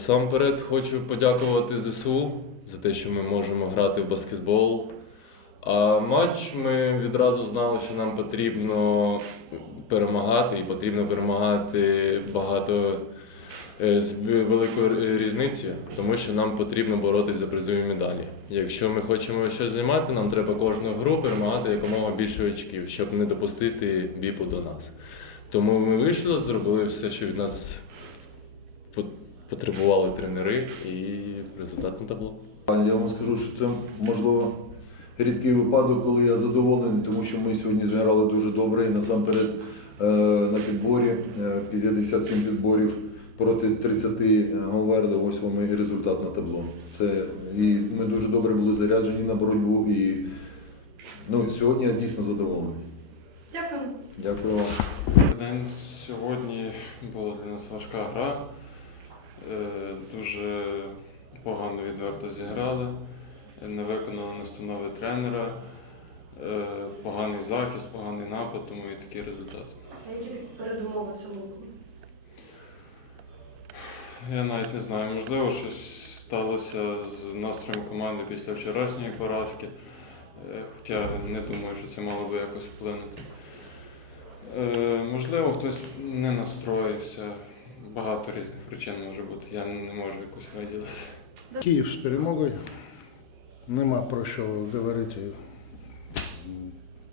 Насамперед хочу подякувати ЗСУ за те, що ми можемо грати в баскетбол. А матч ми відразу знали, що нам потрібно перемагати, і потрібно перемагати багато е, з великою різницею, тому що нам потрібно боротися за призові медалі. Якщо ми хочемо щось займати, нам треба кожну гру перемагати якомога більше очків, щоб не допустити біпу до нас. Тому ми вийшли, зробили все, що від нас потребували тренери, і результат на табло. Я вам скажу, що це можливо рідкий випадок, коли я задоволений, тому що ми сьогодні зіграли дуже добре і насамперед е, на підборі е, 57 підборів проти 30 Говерда. Ось вам і результат на табло. Це і ми дуже добре були заряджені на боротьбу. І ну, сьогодні я дійсно задоволений. Дякую. Дякую вам. День сьогодні була для нас важка гра. Е, Дуже погано відверто зіграли, не виконали настанови тренера, Е, поганий захист, поганий напад, тому і такий результат. А які передумови цьому були? Я навіть не знаю, можливо, щось сталося з настроєм команди після вчорашньої поразки, Е, хоча не думаю, що це мало би якось вплинути. Можливо, хтось не настроївся. Багато різних причин може бути. Я не можу якусь виділити. Київ з перемогою. Нема про що говорити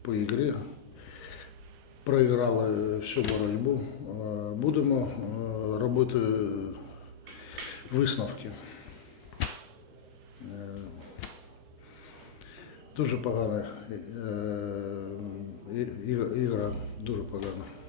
по ігрі. Проіграли всю боротьбу. Е, Будемо е, робити висновки. Е, Дуже погана ігра, дуже погана.